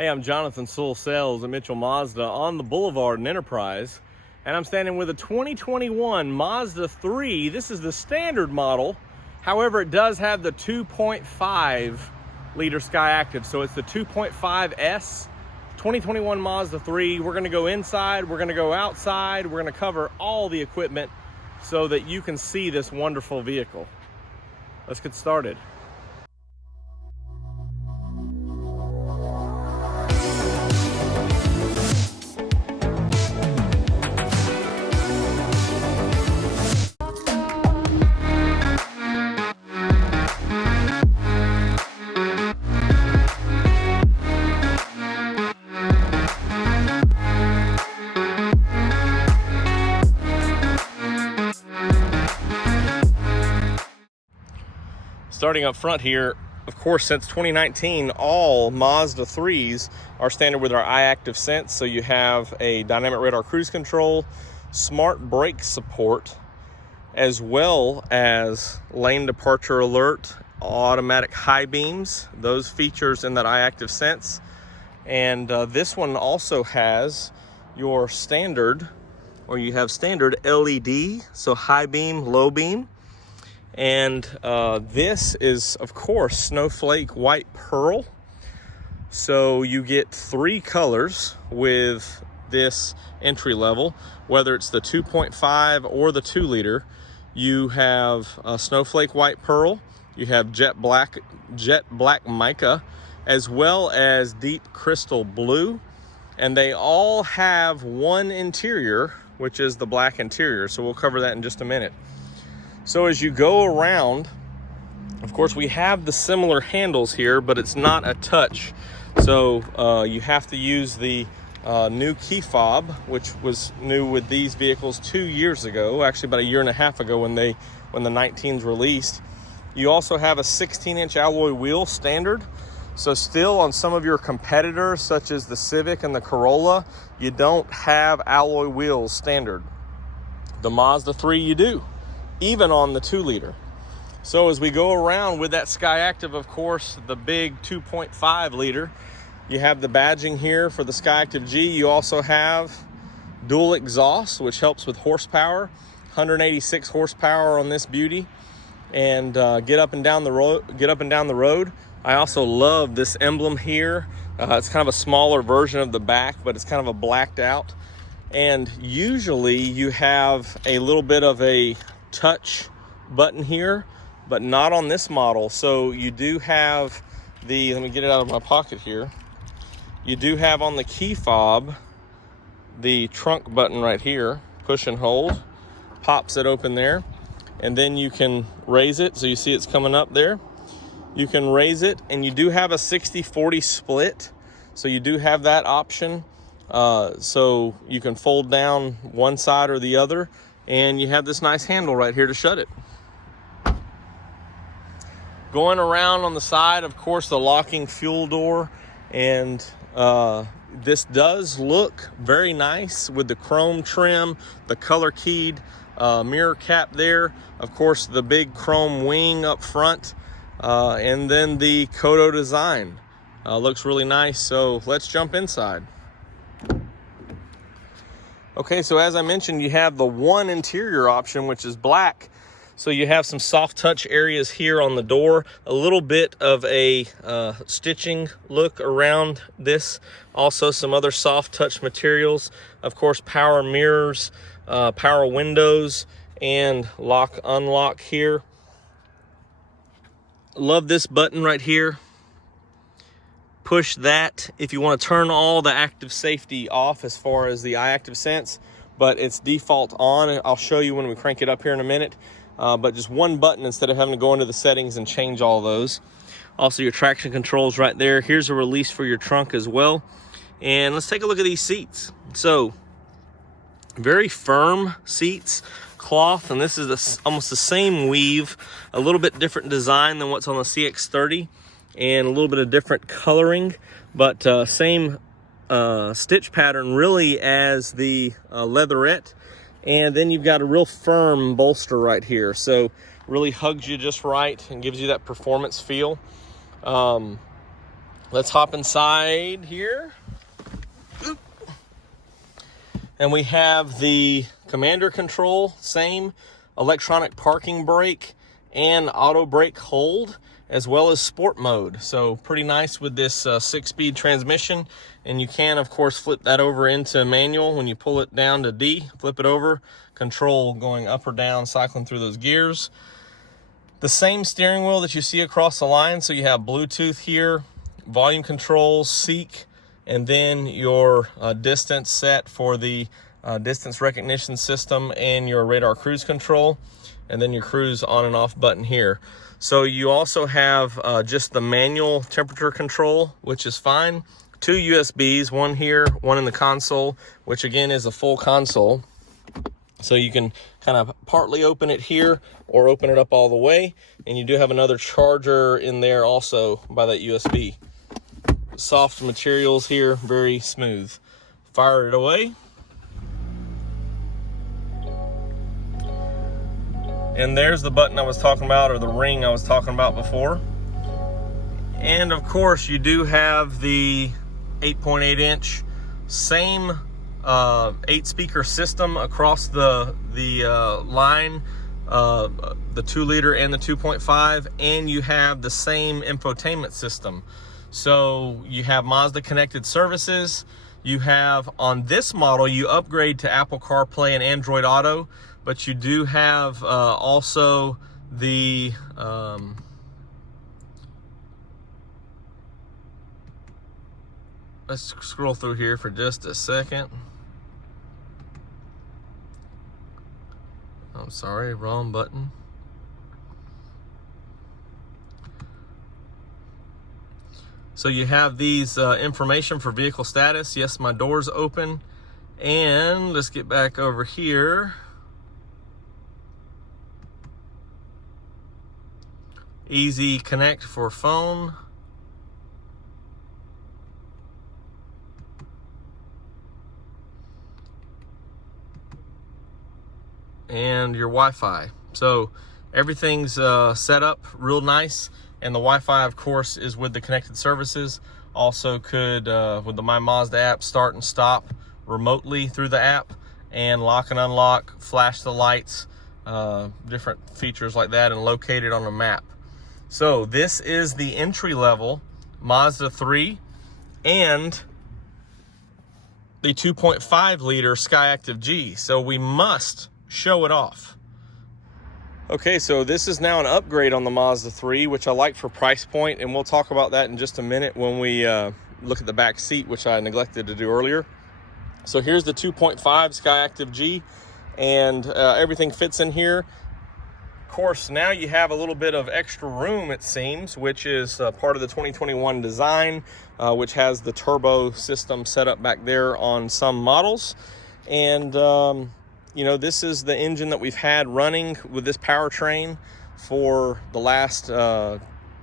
Hey, I'm Jonathan Sewell Sales at Mitchell Mazda on the Boulevard in Enterprise, and I'm standing with a 2021 Mazda 3. This is the standard model. However, it does have the 2.5 liter Sky Active, so it's the 2.5S 2021 Mazda 3. We're gonna go inside, we're gonna go outside, we're gonna cover all the equipment so that you can see this wonderful vehicle. Let's get started. Starting up front here, of course, since 2019, all Mazda 3s are standard with our I-Activsense. So you have a dynamic radar cruise control, smart brake support, as well as lane departure alert, automatic high beams, those features in that I-Activsense. And this one also has your standard, or you have standard LED, so high beam, low beam. And this is, of course, Snowflake White Pearl. So you get 3 colors with this entry level, whether it's the 2.5 or the 2 liter. You have Snowflake White Pearl, you have jet black mica, as well as deep crystal blue. And they all have one interior, which is the black interior. So we'll cover that in just a minute. So as you go around, of course, we have the similar handles here, but it's not a touch. So you have to use the new key fob, which was new with these vehicles 2 years ago, actually about a year and a half ago when the 19s released. You also have a 16-inch alloy wheel standard. So still on some of your competitors, such as the Civic and the Corolla, you don't have alloy wheels standard. The Mazda 3 you do, even on the 2 liter. So as we go around with that Sky Active, of course, the big 2.5 liter, you have the badging here for the Sky Active G. You also have dual exhaust, which helps with horsepower, 186 horsepower on this beauty, and get up and down the road. I also love this emblem here. It's kind of a smaller version of the back, but it's kind of a blacked out. And usually you have a little bit of a touch button here, but not on this model. So you do have the, let me get it out of my pocket here. You do have on the key fob the trunk button right here, push and hold, pops it open there, and then you can raise it. So you see it's coming up there. You can raise it, and you do have a 60-40 split. So you do have that option. So you can fold down one side or the other. And you have this nice handle right here to shut it. Going around on the side, of course, the locking fuel door. And this does look very nice with the chrome trim, the color keyed mirror cap there. Of course, the big chrome wing up front. And then the Kodo design looks really nice. So let's jump inside. Okay, so as I mentioned, you have the one interior option, which is black. So you have some soft touch areas here on the door, a little bit of a stitching look around this. Also some other soft touch materials. Of course, power mirrors, power windows, and lock unlock here. Love this button right here. Push that if you want to turn all the active safety off as far as the I-Activsense, but it's default on. I'll show you when we crank it up here in a minute, but just one button instead of having to go into the settings and change all those. Also your traction controls right there. Here's a release for your trunk as well. And let's take a look at these seats. So very firm seats, cloth, and this is almost the same weave, a little bit different design than what's on the CX-30. And a little bit of different coloring, but same stitch pattern really as the leatherette. And then you've got a real firm bolster right here, so really hugs you just right and gives you that performance feel. Let's hop inside here. And we have the commander control, same electronic parking brake and auto brake hold, as well as sport mode. So pretty nice with this 6-speed transmission. And you can, of course, flip that over into manual. When you pull it down to D, flip it over, control going up or down, cycling through those gears. The same steering wheel that you see across the line. So you have Bluetooth here, volume control, seek, and then your distance set for the distance recognition system and your radar cruise control, and then your cruise on and off button here. So you also have just the manual temperature control, which is fine. 2 USBs, one here, one in the console, which again is a full console. So you can kind of partly open it here or open it up all the way. And you do have another charger in there also by that USB. Soft materials here, very smooth. Fire it away. And there's the button I was talking about, or the ring I was talking about before. And of course you do have the 8.8-inch, same 8-speaker system across the line, the 2-liter and the 2.5, and you have the same infotainment system. So you have Mazda connected services. You have, on this model, you upgrade to Apple CarPlay and Android Auto, but you do have also the let's scroll through here for just a second. I'm sorry, wrong button. So you have these information for vehicle status. Yes, my door's open. And let's get back over here. Easy connect for phone. And your Wi-Fi. So everything's set up real nice. And the Wi-Fi, of course, is with the connected services. Also could, with the My Mazda app, start and stop remotely through the app, and lock and unlock, flash the lights, different features like that, and locate it on a map. So this is the entry-level Mazda 3 and the 2.5-liter Skyactiv G. So we must show it off. Okay, so this is now an upgrade on the Mazda 3, which I like for price point, and we'll talk about that in just a minute when we look at the back seat, which I neglected to do earlier. So here's the 2.5 Skyactiv G, and everything fits in here. Of course, now you have a little bit of extra room, it seems, which is part of the 2021 design, which has the turbo system set up back there on some models. And you know, this is the engine that we've had running with this powertrain for the last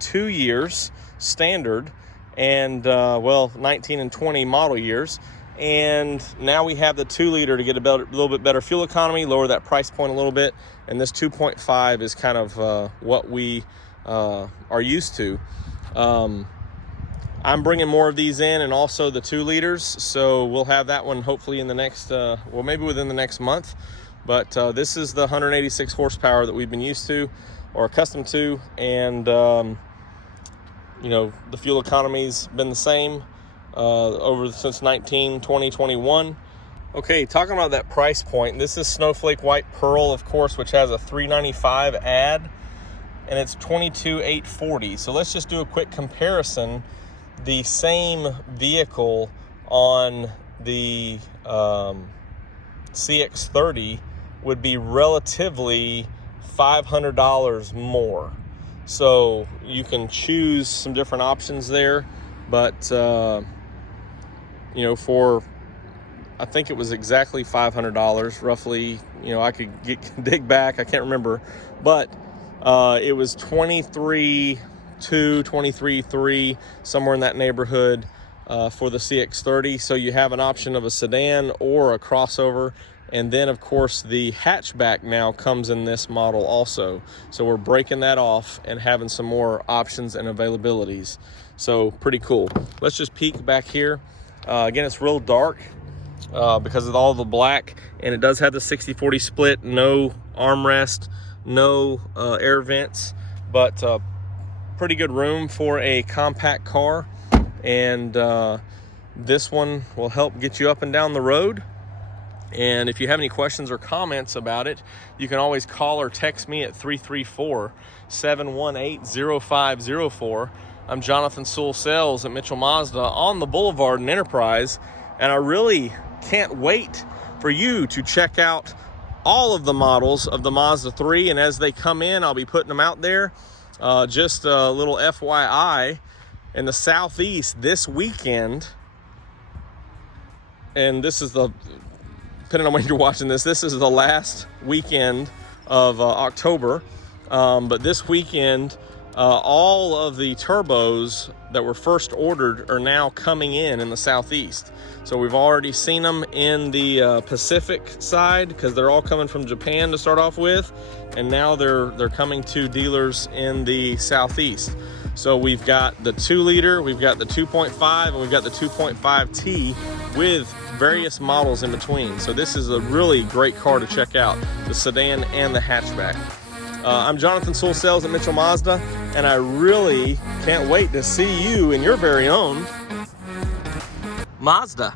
2 years standard, and well, 19 and 20 model years. And now we have the 2-liter to get a little bit better fuel economy, lower that price point a little bit. And this 2.5 is kind of what we are used to. I'm bringing more of these in, and also the 2 liters. So we'll have that one hopefully in the next, well, maybe within the next month. But this is the 186 horsepower that we've been used to or accustomed to. And, you know, the fuel economy's been the same since 19, 20, 21. Okay, talking about that price point, this is Snowflake White Pearl, of course, which has a $395 add, and it's $22,840. So let's just do a quick comparison. The same vehicle on the CX-30 would be relatively $500 more. So you can choose some different options there, but you know, for, I think it was exactly $500 roughly. You know, I could dig back, I can't remember, but it was 23.2, 23.3, somewhere in that neighborhood for the CX-30. So you have an option of a sedan or a crossover. And then, of course, the hatchback now comes in this model also. So we're breaking that off and having some more options and availabilities. So pretty cool. Let's just peek back here. Again, it's real dark because of all the black, and it does have the 60/40 split, no armrest, no air vents, but pretty good room for a compact car. And this one will help get you up and down the road. And if you have any questions or comments about it, you can always call or text me at 334-718-0504. I'm Jonathan Sewell Sales at Mitchell Mazda on the Boulevard in Enterprise, and I really can't wait for you to check out all of the models of the Mazda 3, and as they come in, I'll be putting them out there. Just a little FYI, in the Southeast this weekend, and this is the, depending on when you're watching this, this is the last weekend of October, but this weekend, all of the turbos that were first ordered are now coming in the Southeast. So we've already seen them in the Pacific side because they're all coming from Japan to start off with, and now they're coming to dealers in the Southeast. So we've got the 2-liter, we've got the 2.5, and we've got the 2.5T with various models in between. So this is a really great car to check out, the sedan and the hatchback. I'm Jonathan Sewell Sales at Mitchell Mazda, and I really can't wait to see you in your very own Mazda.